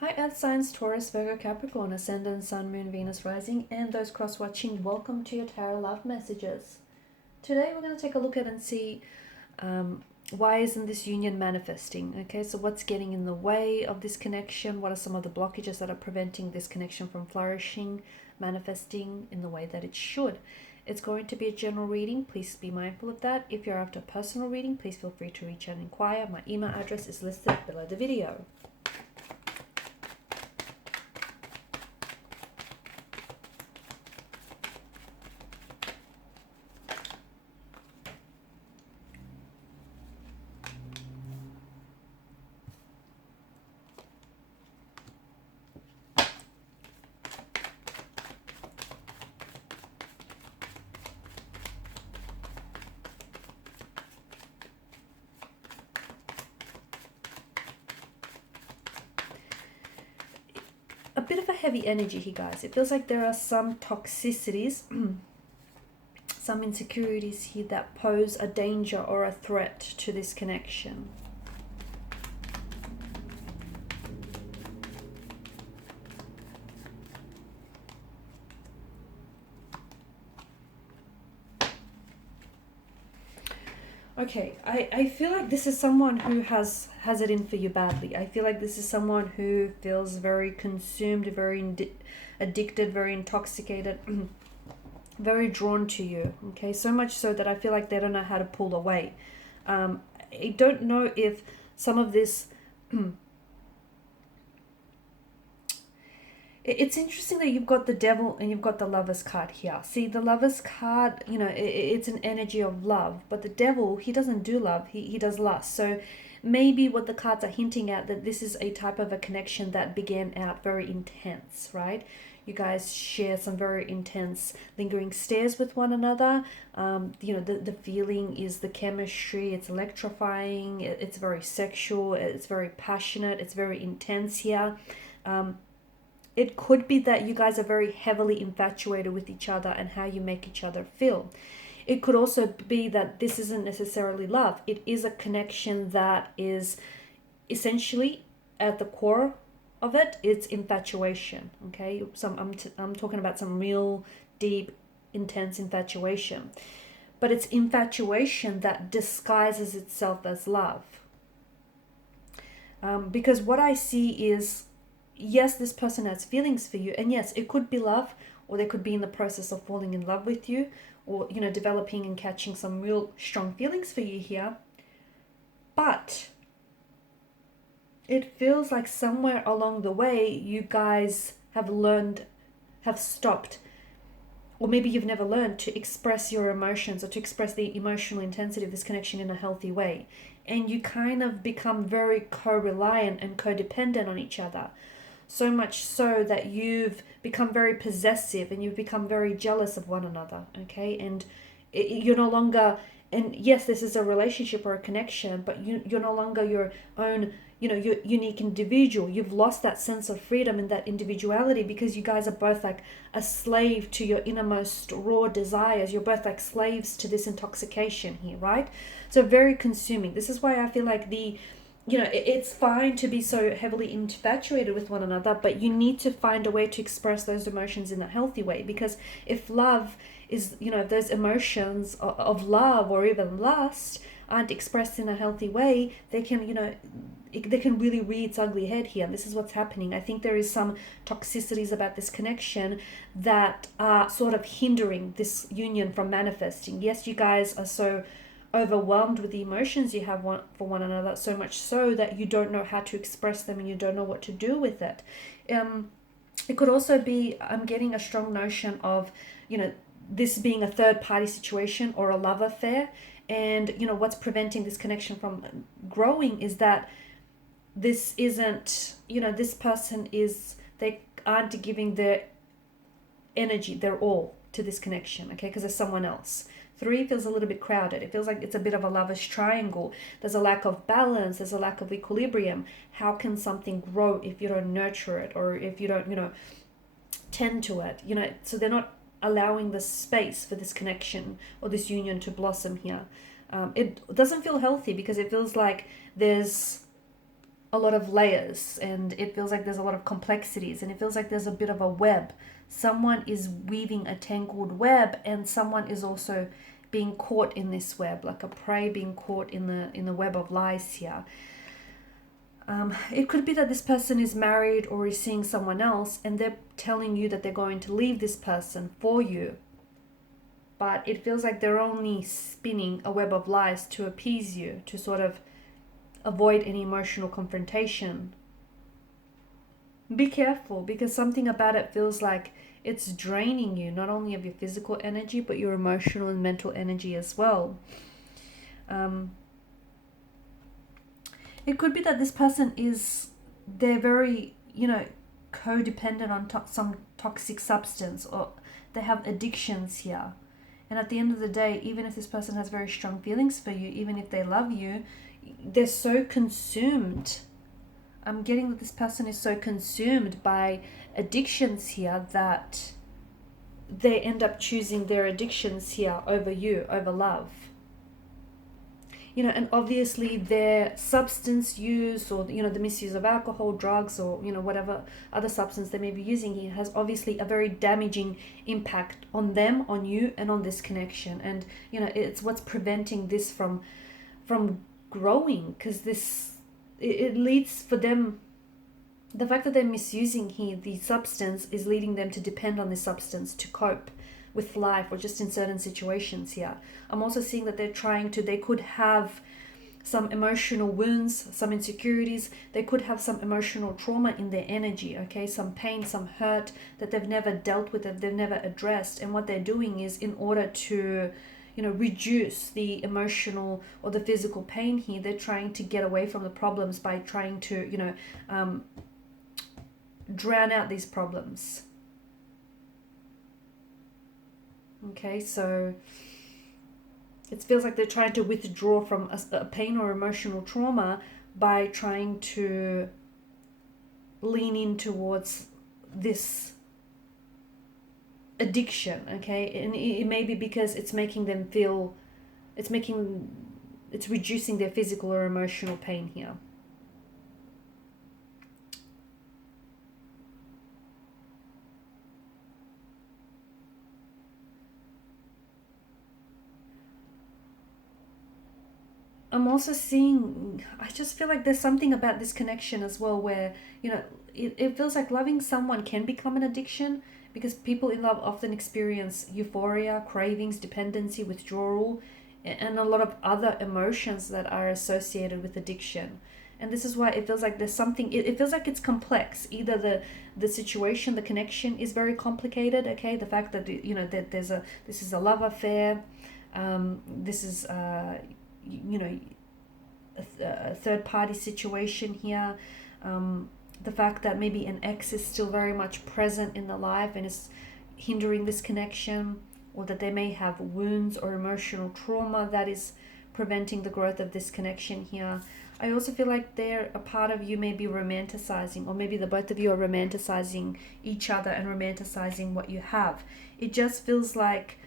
Hi Earth signs, Taurus, Virgo, Capricorn, Ascendant, Sun, Moon, Venus, Rising, and those cross-watching, welcome to your Tarot Love Messages. Today we're going to take a look at and see why isn't this union manifesting? Okay, so what's getting in the way of this connection? What are some of the blockages that are preventing this connection from flourishing, manifesting in the way that it should? It's going to be a general reading. Please be mindful of that. If you're after a personal reading, please feel free to reach out and inquire. My email address is listed below the video. A bit of a heavy energy here, guys. It feels like there are some toxicities, some insecurities here that pose a danger or a threat to this connection. Okay, I feel like this is someone who has it in for you badly. I feel like this is someone who feels very consumed, very addicted, very intoxicated, very drawn to you. Okay, so much so that I feel like they don't know how to pull away. I don't know if some of this... It's interesting that you've got the devil and you've got the lover's card here. See, the lover's card, you know, it's an energy of love. But the devil, he doesn't do love. He does lust. So maybe what the cards are hinting at, that this is a type of a connection that began out very intense, right? You guys share some very intense lingering stares with one another. You know, the feeling is the chemistry. It's electrifying. It's very sexual. It's very passionate. It's very intense here. It could be that you guys are very heavily infatuated with each other and how you make each other feel. It could also be that this isn't necessarily love. It is a connection that is essentially at the core of it, it's infatuation. Okay, I'm talking about some real deep, intense infatuation. But it's infatuation that disguises itself as love. Because what I see is, yes, this person has feelings for you, and yes, it could be love, or they could be in the process of falling in love with you, or, you know, developing and catching some real strong feelings for you here. But it feels like somewhere along the way you guys have stopped, or maybe you've never learned to express your emotions or to express the emotional intensity of this connection in a healthy way, and you kind of become very co-reliant and codependent on each other. So much so that you've become very possessive and you've become very jealous of one another, okay? And you're no longer, and yes, this is a relationship or a connection, but you're no longer your own, you know, your unique individual. You've lost that sense of freedom and that individuality because you guys are both like a slave to your innermost raw desires. You're both like slaves to this intoxication here, right? So very consuming. This is why I feel like you know, it's fine to be so heavily infatuated with one another, but you need to find a way to express those emotions in a healthy way. Because if love is, you know, if those emotions of love or even lust aren't expressed in a healthy way, they can, you know, they can really rear its ugly head here. And this is what's happening. I think there is some toxicities about this connection that are sort of hindering this union from manifesting. Yes, you guys are so overwhelmed with the emotions you have for one another, so much so that you don't know how to express them and you don't know what to do with it. It could also be, I'm getting a strong notion of, you know, this being a third party situation or a love affair. And, you know, what's preventing this connection from growing is that this isn't, you know, this person they aren't giving their energy, their all to this connection, okay, because there's someone else. 3 feels a little bit crowded. It feels like it's a bit of a lover's triangle. There's a lack of balance. There's a lack of equilibrium. How can something grow if you don't nurture it, or if you don't, you know, tend to it? You know, so they're not allowing the space for this connection or this union to blossom here. It doesn't feel healthy because it feels like there's a lot of layers, and it feels like there's a lot of complexities, and it feels like there's a bit of a web. Someone is weaving a tangled web, and someone is also being caught in this web, like a prey being caught in the web of lies here. It could be that this person is married or is seeing someone else, and they're telling you that they're going to leave this person for you. But it feels like they're only spinning a web of lies to appease you, to sort of avoid any emotional confrontation. Be careful, because something about it feels like it's draining you, not only of your physical energy, but your emotional and mental energy as well. It could be that this person they're very, codependent on some toxic substance, or they have addictions here. And at the end of the day, even if this person has very strong feelings for you, even if they love you, they're so consumed. I'm getting that this person is so consumed by addictions here that they end up choosing their addictions here over you, over love. And obviously their substance use, or the misuse of alcohol, drugs, or whatever other substance they may be using here, has obviously a very damaging impact on them, on you, and on this connection. And it's what's preventing this from growing, because it leads for them, the fact that they're misusing here the substance is leading them to depend on this substance to cope with life, or just in certain situations here. I'm also seeing that they could have some emotional wounds, some insecurities. They could have some emotional trauma in their energy, okay? Some pain, some hurt that they've never dealt with, that they've never addressed. And what they're doing is, in order to reduce the emotional or the physical pain here, they're trying to get away from the problems by trying to drown out these problems. Okay, so it feels like they're trying to withdraw from a pain or emotional trauma by trying to lean in towards this addiction, okay? And it may be because it's making them feel, it's reducing their physical or emotional pain here. I'm also seeing, I just feel like there's something about this connection as well where, it feels like loving someone can become an addiction, because people in love often experience euphoria, cravings, dependency, withdrawal, and a lot of other emotions that are associated with addiction. And this is why it feels like there's something, it feels like it's complex. Either the situation, the connection is very complicated, okay? The fact that, that this is a love affair, this is, a third party situation here, the fact that maybe an ex is still very much present in the life and is hindering this connection, or that they may have wounds or emotional trauma that is preventing the growth of this connection here. I also feel like a part of you may be romanticizing, or maybe the both of you are romanticizing each other and romanticizing what you have. It just feels like,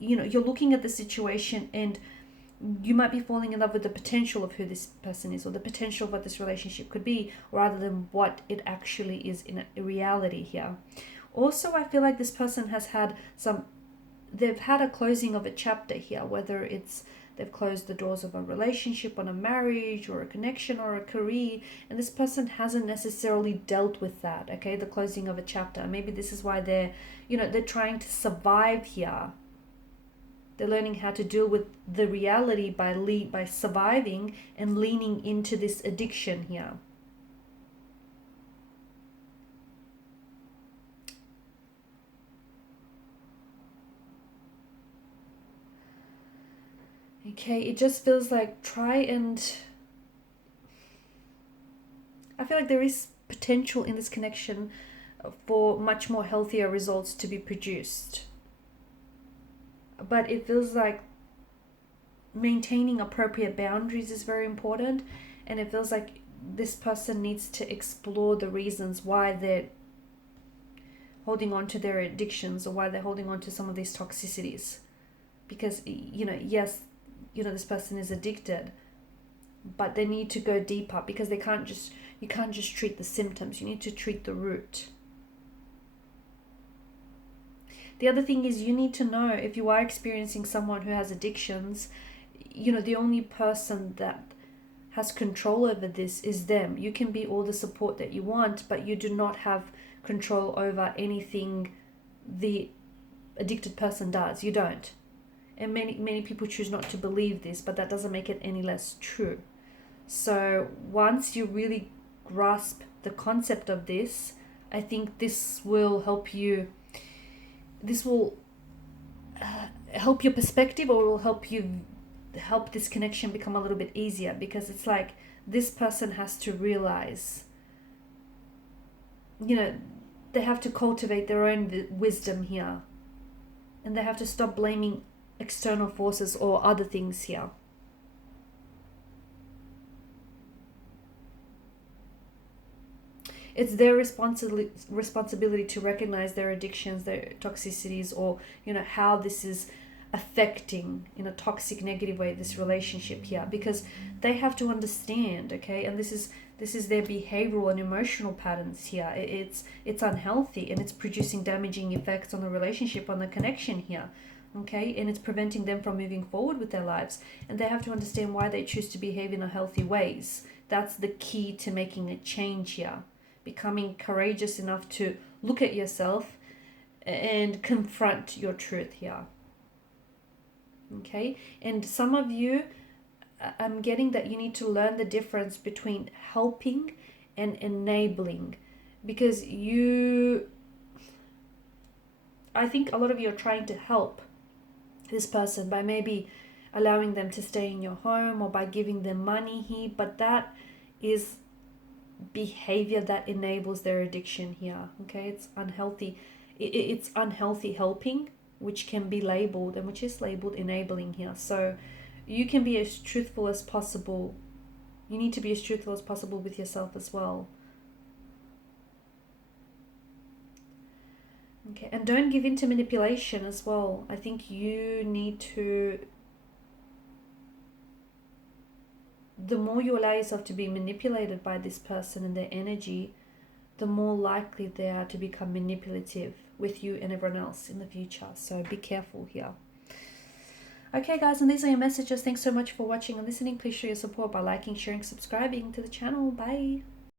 you're looking at the situation, and you might be falling in love with the potential of who this person is, or the potential of what this relationship could be, rather than what it actually is in reality here. Also, I feel like this person has had they've had a closing of a chapter here, whether it's they've closed the doors of a relationship, on a marriage, or a connection, or a career, and this person hasn't necessarily dealt with that, okay, the closing of a chapter. Maybe this is why they're trying to survive here. They're learning how to deal with the reality by surviving and leaning into this addiction here. Okay, it just feels like I feel like there is potential in this connection for much more healthier results to be produced. But it feels like maintaining appropriate boundaries is very important, and it feels like this person needs to explore the reasons why they're holding on to their addictions, or why they're holding on to some of these toxicities. Because yes, this person is addicted, but they need to go deeper, because you can't just treat the symptoms. You need to treat the root. The other thing is, you need to know, if you are experiencing someone who has addictions, the only person that has control over this is them. You can be all the support that you want, but you do not have control over anything the addicted person does. You don't. And many people choose not to believe this, but that doesn't make it any less true. So once you really grasp the concept of this, I think this will help you. This will help your perspective, or will help this connection become a little bit easier, because it's like this person has to realize, they have to cultivate their own wisdom here, and they have to stop blaming external forces or other things here. It's their responsibility to recognize their addictions, their toxicities, or how this is affecting in a toxic, negative way this relationship here, because they have to understand, okay? And this is their behavioral and emotional patterns here. It's unhealthy, and it's producing damaging effects on the relationship, on the connection here, okay? And it's preventing them from moving forward with their lives, and they have to understand why they choose to behave in unhealthy ways. That's the key to making a change here. Becoming courageous enough to look at yourself and confront your truth here. Okay? And some of you, I'm getting that you need to learn the difference between helping and enabling, because I think a lot of you are trying to help this person by maybe allowing them to stay in your home, or by giving them money here, but that is behavior that enables their addiction here. Okay, it's unhealthy. It's unhealthy helping, which can be labeled, and which is labeled enabling here. So you can be as truthful as possible. You need to be as truthful as possible with yourself as well. Okay, and don't give in to manipulation as well. I think you need to, the more you allow yourself to be manipulated by this person and their energy, the more likely they are to become manipulative with you and everyone else in the future. So be careful here. Okay guys, and these are your messages. Thanks so much for watching and listening. Please show your support by liking, sharing, subscribing to the channel. Bye.